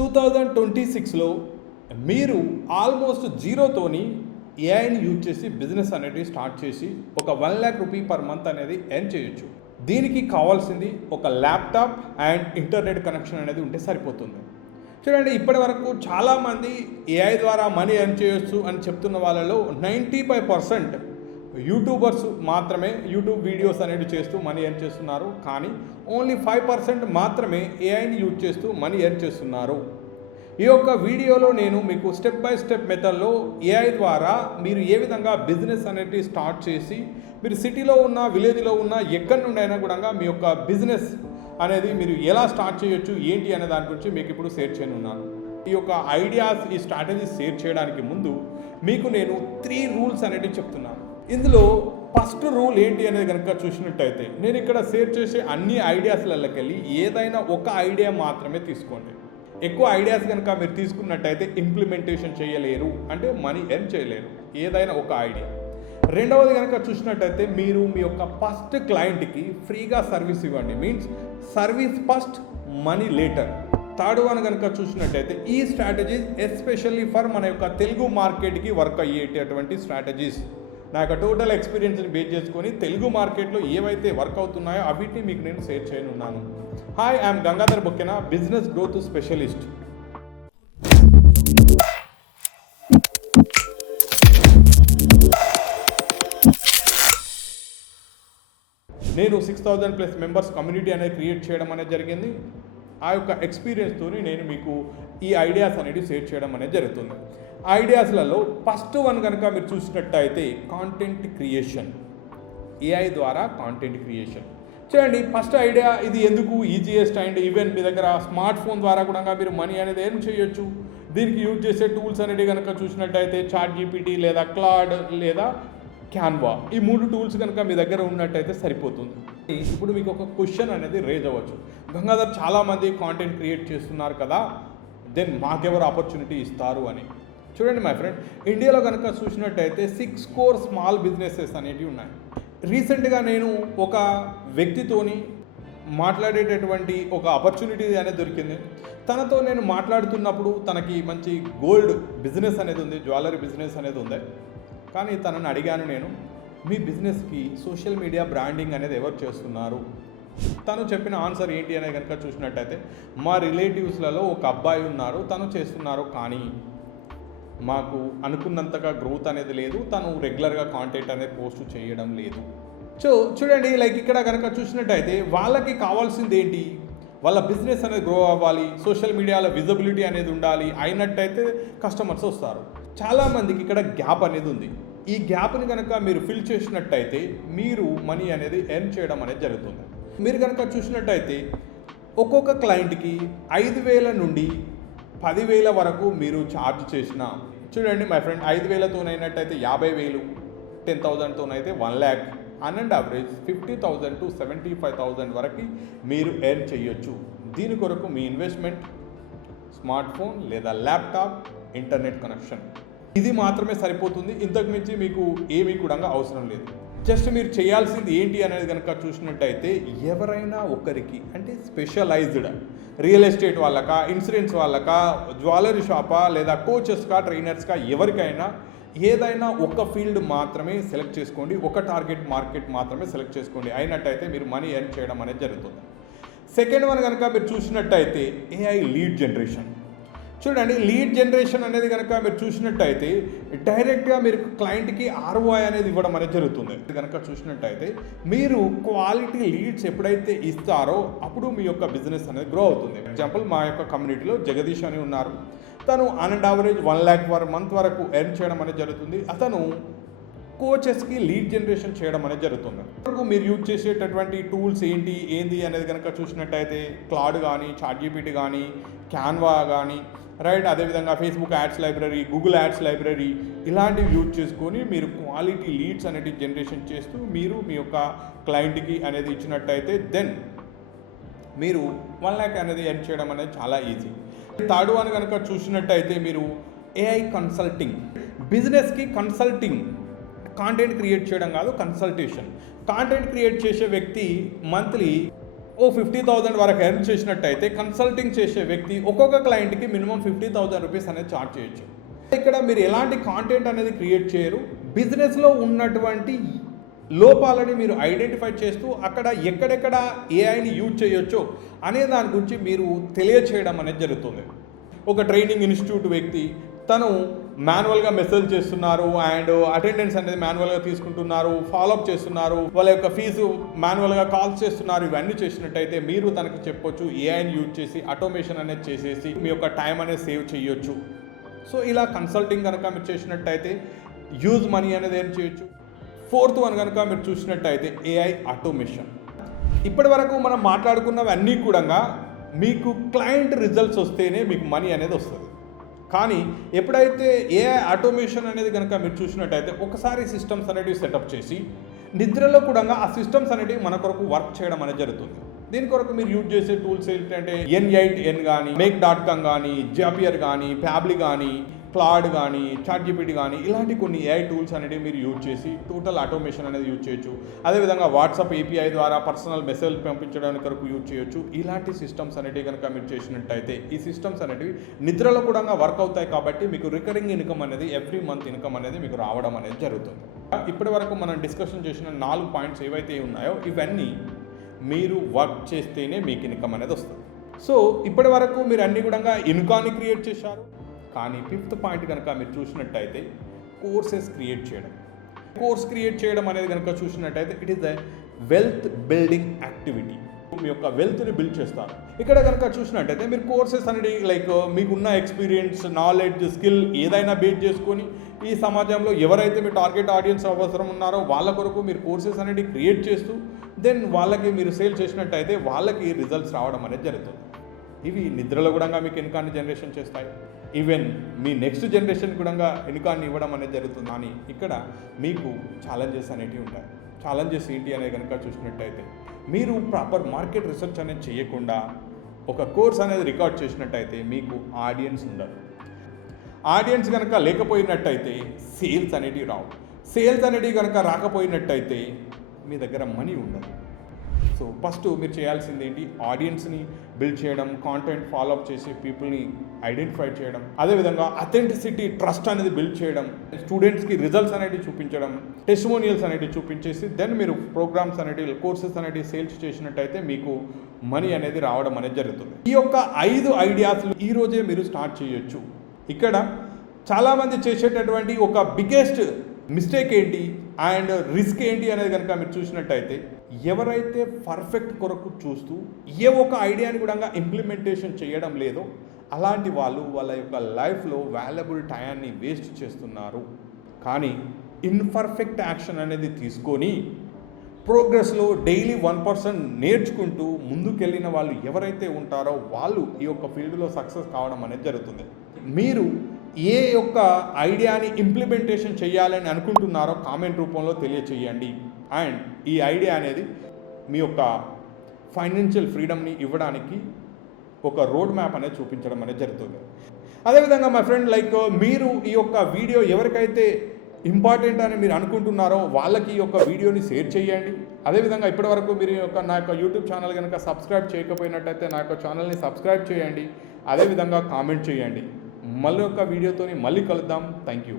2026లో మీరు ఆల్మోస్ట్ జీరోతోని ఏఐని యూజ్ చేసి బిజినెస్ అనేది స్టార్ట్ చేసి ఒక 1 lakh రూపీ పర్ మంత్ అనేది ఎర్న్ చేయొచ్చు. దీనికి కావాల్సింది ఒక ల్యాప్టాప్ అండ్ ఇంటర్నెట్ కనెక్షన్ అనేది ఉంటే సరిపోతుంది. చూడండి, ఇప్పటి వరకు చాలామంది ఏఐ ద్వారా మనీ ఎర్న్ చేయొచ్చు అని చెప్తున్న వాళ్ళలో 95% యూట్యూబర్స్ మాత్రమే యూట్యూబ్ వీడియోస్ అనేవి చేస్తూ మనీ ఎర్న్ చేస్తున్నారు. కానీ ఓన్లీ 5% మాత్రమే ఏఐని యూజ్ చేస్తూ మనీ ఎర్న్ చేస్తున్నారు. ఈ యొక్క వీడియోలో నేను మీకు స్టెప్ బై స్టెప్ మెథడ్లో ఏఐ ద్వారా మీరు ఏ విధంగా బిజినెస్ అనేది స్టార్ట్ చేసి మీరు సిటీలో ఉన్న విలేజ్లో ఉన్న ఎక్కడి నుండి అయినా కూడా మీ యొక్క బిజినెస్ అనేది మీరు ఎలా స్టార్ట్ చేయొచ్చు ఏంటి అనే దాని గురించి మీకు ఇప్పుడు షేర్ చేయనున్నాను. ఈ యొక్క ఐడియాస్, ఈ స్ట్రాటజీస్ షేర్ చేయడానికి ముందు మీకు నేను 3 రూల్స్ అనేవి చెప్తున్నాను. ఇందులో ఫస్ట్ రూల్ ఏంటి అనేది కనుక చూసినట్టయితే, నేను ఇక్కడ షేర్ చేసే అన్ని ఐడియాస్లకెళ్ళి ఏదైనా ఒక ఐడియా మాత్రమే తీసుకోండి. ఎక్కువ ఐడియాస్ కనుక మీరు తీసుకున్నట్టయితే ఇంప్లిమెంటేషన్ చేయలేరు, అంటే మనీ ఎర్న్ చేయలేరు. ఏదైనా ఒక ఐడియా. రెండవది కనుక చూసినట్టయితే, మీరు మీ యొక్క ఫస్ట్ క్లయింట్కి ఫ్రీగా సర్వీస్ ఇవ్వండి. Means service first, money later. Third one కనుక చూసినట్టయితే, ఈ స్ట్రాటజీస్ ఎస్పెషల్లీ ఫర్ మన యొక్క తెలుగు మార్కెట్కి వర్క్ అయ్యేటటువంటి స్ట్రాటజీస్. నా యొక్క టోటల్ ఎక్స్పీరియన్స్ని బేస్ చేసుకొని తెలుగు మార్కెట్లో ఏవైతే వర్క్ అవుతున్నాయో అవిటిని మీకు నేను షేర్ చేయనున్నాను. Hi, I'm Gangadhar Bokkena, business growth specialist. నేను 6,000+ మెంబర్స్ కమ్యూనిటీ అనేది క్రియేట్ చేయడం అనేది జరిగింది. ఆ యొక్క ఎక్స్పీరియన్స్తో నేను మీకు ఈ ఐడియాస్ అనేది షేర్ చేయడం అనేది జరుగుతుంది. ఐడియాస్లలో ఫస్ట్ వన్ కనుక మీరు చూసినట్టయితే కాంటెంట్ క్రియేషన్. ఏఐ ద్వారా కాంటెంట్ క్రియేషన్. చూడండి, ఫస్ట్ ఐడియా ఇది ఎందుకు ఈజీయెస్ట్ అండ్ ఈవెన్ మీ దగ్గర స్మార్ట్ ఫోన్ ద్వారా కూడా మీరు మనీ అనేది ఎర్న్ చేయొచ్చు. దీనికి యూజ్ చేసే టూల్స్ అనేది కనుక చూసినట్టయితే చాట్ జీపీటీ లేదా క్లాడ్ లేదా క్యాన్వా, ఈ 3 టూల్స్ కనుక మీ దగ్గర ఉన్నట్టయితే సరిపోతుంది. ఇప్పుడు మీకు ఒక క్వశ్చన్ అనేది రేజ్ అవ్వచ్చు, గంగాధర్ చాలామంది కాంటెంట్ క్రియేట్ చేస్తున్నారు కదా, దెన్ మాకెవరు ఆపర్చునిటీ ఇస్తారు అని. చూడండి మై ఫ్రెండ్, ఇండియాలో కనుక చూసినట్టయితే 6 core స్మాల్ బిజినెసెస్ అనేవి ఉన్నాయి. రీసెంట్గా నేను ఒక వ్యక్తితోని మాట్లాడేటటువంటి ఒక ఆపర్చునిటీ అనేది దొరికింది. తనతో నేను మాట్లాడుతున్నప్పుడు తనకి మంచి గోల్డ్ బిజినెస్ అనేది ఉంది, జ్యువెలరీ బిజినెస్ అనేది ఉంది. కానీ తనని అడిగాను నేను, మీ బిజినెస్కి సోషల్ మీడియా బ్రాండింగ్ అనేది ఎవరు చేస్తున్నారు? తను చెప్పిన ఆన్సర్ ఏంటి అనేది కనుక చూసినట్టయితే, మా రిలేటివ్స్లలో ఒక అబ్బాయి ఉన్నారు, తను చేస్తున్నారు, కానీ మాకు అనుకున్నంతగా గ్రోత్ అనేది లేదు, తను రెగ్యులర్గా కాంటెంట్ అనేది పోస్ట్ చేయడం లేదు. సో చూడండి, లైక్ ఇక్కడ కనుక చూసినట్టయితే వాళ్ళకి కావాల్సింది ఏంటి? వాళ్ళ బిజినెస్ అనేది గ్రో అవ్వాలి, సోషల్ మీడియాలో విజిబిలిటీ అనేది ఉండాలి, అయినట్టయితే కస్టమర్స్ వస్తారు. చాలామందికి ఇక్కడ గ్యాప్ అనేది ఉంది. ఈ గ్యాప్ని కనుక మీరు ఫిల్ చేసినట్టయితే మీరు మనీ అనేది ఎర్న్ చేయడం అనేది జరుగుతుంది. మీరు కనుక చూసినట్టయితే ఒక్కొక్క క్లయింట్కి 5,000 నుండి 10,000 వరకు మీరు ఛార్జ్ చేసిన, చూడండి మై ఫ్రెండ్, 5,000తోనైనట్టయితే 50,000, 10,000తోనైతే 1 lakh, అండ్ యావరేజ్ 50,000 to 75,000 వరకు మీరు ఎర్న్ చేయొచ్చు. దీని కొరకు మీ ఇన్వెస్ట్మెంట్ స్మార్ట్ ఫోన్ లేదా ల్యాప్టాప్, ఇంటర్నెట్ కనెక్షన్, ఇది మాత్రమే సరిపోతుంది. ఇంతకు మించి మీకు ఏమీ కూడా అవసరం లేదు. జస్ట్ మీరు చేయాల్సింది ఏంటి అనేది కనుక చూసినట్టయితే, ఎవరైనా ఒకరికి, అంటే స్పెషలైజ్డ్ రియల్ ఎస్టేట్ వాళ్ళకా, ఇన్సూరెన్స్ వాళ్ళకా, జ్యువెలరీ షాపా లేదా కోచెస్కా, ట్రైనర్స్కా, ఎవరికైనా ఏదైనా ఒక ఫీల్డ్ మాత్రమే సెలెక్ట్ చేసుకోండి, ఒక టార్గెట్ మార్కెట్ మాత్రమే సెలెక్ట్ చేసుకోండి. అయినట్టయితే మీరు మనీ ఎర్న్ చేయడం అనేది జరుగుతుంది. సెకండ్ వన్ కనుక మీరు చూసినట్టయితే ఏఐ లీడ్ జనరేషన్. చూడండి, లీడ్ జనరేషన్ అనేది కనుక మీరు చూసినట్టయితే డైరెక్ట్గా మీరు క్లయింట్కి ROI అనేది ఇవ్వడం అనేది జరుగుతుంది. కనుక చూసినట్టయితే మీరు క్వాలిటీ లీడ్స్ ఎప్పుడైతే ఇస్తారో అప్పుడు మీ యొక్క బిజినెస్ అనేది గ్రో అవుతుంది. ఎగ్జాంపుల్, మా యొక్క కమ్యూనిటీలో జగదీష్ అని ఉన్నారు. తను and average 1 lakh per month వరకు ఎర్న్ చేయడం అనేది జరుగుతుంది. అతను కోచెస్కి లీడ్ జనరేషన్ చేయడం అనేది జరుగుతుంది. మీరు యూజ్ చేసేటటువంటి టూల్స్ ఏంటి అనేది కనుక చూసినట్టయితే క్లాడ్ కానీ, చాట్ జీపీటీ కానీ, క్యాన్వా కానీ, రైట్, అదేవిధంగా Facebook ads library, Google ads library, ఇలాంటివి యూజ్ చేసుకొని మీరు క్వాలిటీ లీడ్స్ అనేది జనరేషన్ చేస్తూ మీరు మీ యొక్క క్లయింట్కి అనేది ఇచ్చినట్టయితే దెన్ మీరు 1 lakh అనేది ఎర్న్ చేయడం అనేది చాలా ఈజీ. థర్డ్ వన్ కనుక చూసినట్టయితే మీరు ఏఐ కన్సల్టింగ్. బిజినెస్కి కన్సల్టింగ్, కాంటెంట్ క్రియేట్ చేయడం కాదు, కన్సల్టేషన్. కాంటెంట్ క్రియేట్ చేసే వ్యక్తి మంత్లీ ఓ 50,000 వరకు ఎర్న్ చేసినట్టయితే కన్సల్టింగ్ చేసే వ్యక్తి ఒక్కొక్క క్లయింట్కి మినిమం 50,000 రూపీస్ అనేది చార్జ్ చేయొచ్చు. ఇక్కడ మీరు ఎలాంటి కాంటెంట్ అనేది క్రియేట్ చేయరు, బిజినెస్లో ఉన్నటువంటి లోపాలని మీరు ఐడెంటిఫై చేస్తూ అక్కడ ఎక్కడెక్కడ ఏఐని యూజ్ చేయొచ్చో అనే దాని గురించి మీరు తెలియచేయడం అనేది జరుగుతుంది. ఒక ట్రైనింగ్ ఇన్స్టిట్యూట్ వ్యక్తి తను మాన్యువల్గా మెసేజ్ చేస్తున్నారు అండ్ అటెండెన్స్ అనేది మాన్యువల్గా తీసుకుంటున్నారు, ఫాలోఅప్ చేస్తున్నారు, వాళ్ళ యొక్క ఫీజు మాన్యువల్గా కాల్స్ చేస్తున్నారు. ఇవన్నీ చేసినట్టయితే మీరు తనకి చెప్పొచ్చు ఏఐని యూజ్ చేసి ఆటోమేషన్ అనేది చేసేసి మీ యొక్క టైం అనేది సేవ్ చేయొచ్చు. సో ఇలా కన్సల్టింగ్ కనుక మీరు చేసినట్టయితే యూజ్ మనీ అనేది ఏం చేయొచ్చు. ఫోర్త్ వన్ కనుక మీరు చూసినట్టయితే ఏఐ ఆటోమేషన్. ఇప్పటి వరకు మనం మాట్లాడుకున్నవి అన్నీ కూడా మీకు క్లయింట్ రిజల్ట్స్ వస్తేనే మీకు మనీ అనేది వస్తుంది. కానీ ఎప్పుడైతే ఏఐ ఆటోమేషన్ అనేది కనుక మీరు చూసినట్టయితే ఒకసారి సిస్టమ్స్ అనేటివి సెటప్ చేసి నిద్రలో కూడా ఆ సిస్టమ్స్ అనేటివి మన కొరకు వర్క్ చేయడం అనేది జరుగుతుంది. దీని కొరకు మీరు యూజ్ చేసే టూల్స్ ఏంటంటే N8N కానీ, Make.com కానీ, జాపియర్ కానీ, ఫ్యాబ్లీ కానీ, క్లాడ్ కానీ, చాట్‌జిపిటి కానీ ఇలాంటి కొన్ని ఏఐ టూల్స్ అనేవి మీరు యూజ్ చేసి టోటల్ ఆటోమేషన్ అనేది యూజ్ చేయొచ్చు. అదేవిధంగా వాట్సాప్ ఏపీఐ ద్వారా పర్సనల్ మెసేజ్ పంపించడానికి కొరకు యూజ్ చేయొచ్చు. ఇలాంటి సిస్టమ్స్ అనేవి కనుక మీరు చేసినట్టయితే ఈ సిస్టమ్స్ అనేవి నిద్రలో కూడా వర్క్ అవుతాయి కాబట్టి మీకు రికరింగ్ ఇన్కమ్ అనేది ఎవ్రీ మంత్ ఇన్కమ్ అనేది మీకు రావడం అనేది జరుగుతుంది. ఇప్పటి వరకు మనం డిస్కషన్ చేసిన 4 పాయింట్స్ ఏవైతే ఉన్నాయో ఇవన్నీ మీరు వర్క్ చేస్తేనే మీకు ఇన్కమ్ అనేది వస్తుంది. సో ఇప్పటి వరకు మీరు అన్ని కూడా ఇన్కమ్ని క్రియేట్ చేశారు. కానీ 5th పాయింట్ కనుక మీరు చూసినట్టయితే కోర్సెస్ క్రియేట్ చేయడం. కోర్స్ క్రియేట్ చేయడం అనేది కనుక చూసినట్టయితే it is the wealth building activity. మీ యొక్క వెల్త్ని బిల్డ్ చేస్తారు. ఇక్కడ కనుక చూసినట్టయితే మీరు కోర్సెస్ అనేది లైక్ మీకున్న ఎక్స్పీరియన్స్, నాలెడ్జ్, స్కిల్ ఏదైనా బేస్ చేసుకొని ఈ సమాజంలో ఎవరైతే మీ టార్గెట్ ఆడియన్స్ అవసరం ఉన్నారో వాళ్ళ కొరకు మీరు కోర్సెస్ అనేది క్రియేట్ చేస్తూ దెన్ వాళ్ళకి మీరు సేల్ చేసినట్టయితే వాళ్ళకి రిజల్ట్స్ రావడం అనేది జరుగుతుంది. ఇవి నిద్రలో కూడా మీకు ఇన్కాన్ని జనరేషన్ చేస్తాయి. ఈవెన్ మీ నెక్స్ట్ జనరేషన్ కూడా ఇన్కాన్ని ఇవ్వడం అనేది జరుగుతుంది. కానీ ఇక్కడ మీకు ఛాలెంజెస్ అనేవి ఉంటాయి. ఛాలెంజెస్ ఏంటి అనేది కనుక చూసినట్టయితే మీరు ప్రాపర్ మార్కెట్ రీసెర్చ్ అనేది చేయకుండా ఒక కోర్స్ అనేది రికార్డ్ చేసినట్టయితే మీకు ఆడియన్స్ ఉండరు. ఆడియన్స్ కనుక లేకపోయినట్టయితే సేల్స్ అనేటివి రావు. సేల్స్ అనేటివి కనుక రాకపోయినట్టయితే మీ దగ్గర మనీ ఉండదు. సో ఫస్ట్ మీరు చేయాల్సింది ఏంటి, ఆడియన్స్ని బిల్డ్ చేయడం, కాంటెంట్ ఫాలోఅప్ చేసి పీపుల్ని ఐడెంటిఫై చేయడం, అదేవిధంగా అథెంటిసిటీ, ట్రస్ట్ అనేది బిల్డ్ చేయడం, స్టూడెంట్స్కి రిజల్ట్స్ అనేవి చూపించడం, టెస్టిమోనియల్స్ అనేవి చూపించేసి దెన్ మీరు ప్రోగ్రామ్స్ అనేవి, కోర్సెస్ అనేవి సేల్స్ చేసినట్టయితే మీకు మనీ అనేది రావడం అనేది జరుగుతుంది. ఈ యొక్క 5 ఐడియాస్లు ఈరోజే మీరు స్టార్ట్ చేయొచ్చు. ఇక్కడ చాలామంది చేసేటటువంటి ఒక బిగ్గెస్ట్ మిస్టేక్ ఏంటి అండ్ రిస్క్ ఏంటి అనేది కనుక మీరు చూసినట్టయితే ఎవరైతే పర్ఫెక్ట్ కొరకు చూస్తూ ఏ ఒక ఐడియాని కూడా ఇంప్లిమెంటేషన్ చేయడం లేదో అలాంటి వాళ్ళు వాళ్ళ యొక్క లైఫ్లో వాల్యుబుల్ టైంని వేస్ట్ చేస్తున్నారు. కానీ ఇన్పర్ఫెక్ట్ యాక్షన్ అనేది తీసుకొని ప్రోగ్రెస్లో డైలీ 1% నేర్చుకుంటూ ముందుకెళ్ళిన వాళ్ళు ఎవరైతే ఉంటారో వాళ్ళు ఈ యొక్క ఫీల్డ్లో సక్సెస్ కావడం అనేది జరుగుతుంది. మీరు ఏ యొక్క ఐడియాని ఇంప్లిమెంటేషన్ చేయాలని అనుకుంటున్నారో కామెంట్ రూపంలో తెలియచేయండి. అండ్ ఈ ఐడియా అనేది మీ యొక్క ఫైనాన్షియల్ ఫ్రీడమ్ని ఇవ్వడానికి ఒక రోడ్ మ్యాప్ అనేది చూపించడం అనేది జరుగుతుంది. అదేవిధంగా మై ఫ్రెండ్ లైక్ మీరు ఈ యొక్క వీడియో ఎవరికైతే ఇంపార్టెంట్ అని మీరు అనుకుంటున్నారో వాళ్ళకి ఈ యొక్క వీడియోని షేర్ చేయండి. అదేవిధంగా ఇప్పటివరకు మీరు నా యొక్క యూట్యూబ్ ఛానల్ కనుక సబ్స్క్రైబ్ చేయకపోయినట్టయితే నా యొక్క ఛానల్ని సబ్స్క్రైబ్ చేయండి. అదేవిధంగా కామెంట్ చేయండి. మళ్ళీ ఒక వీడియోతోని మళ్ళీ కలుద్దాం. Thank you.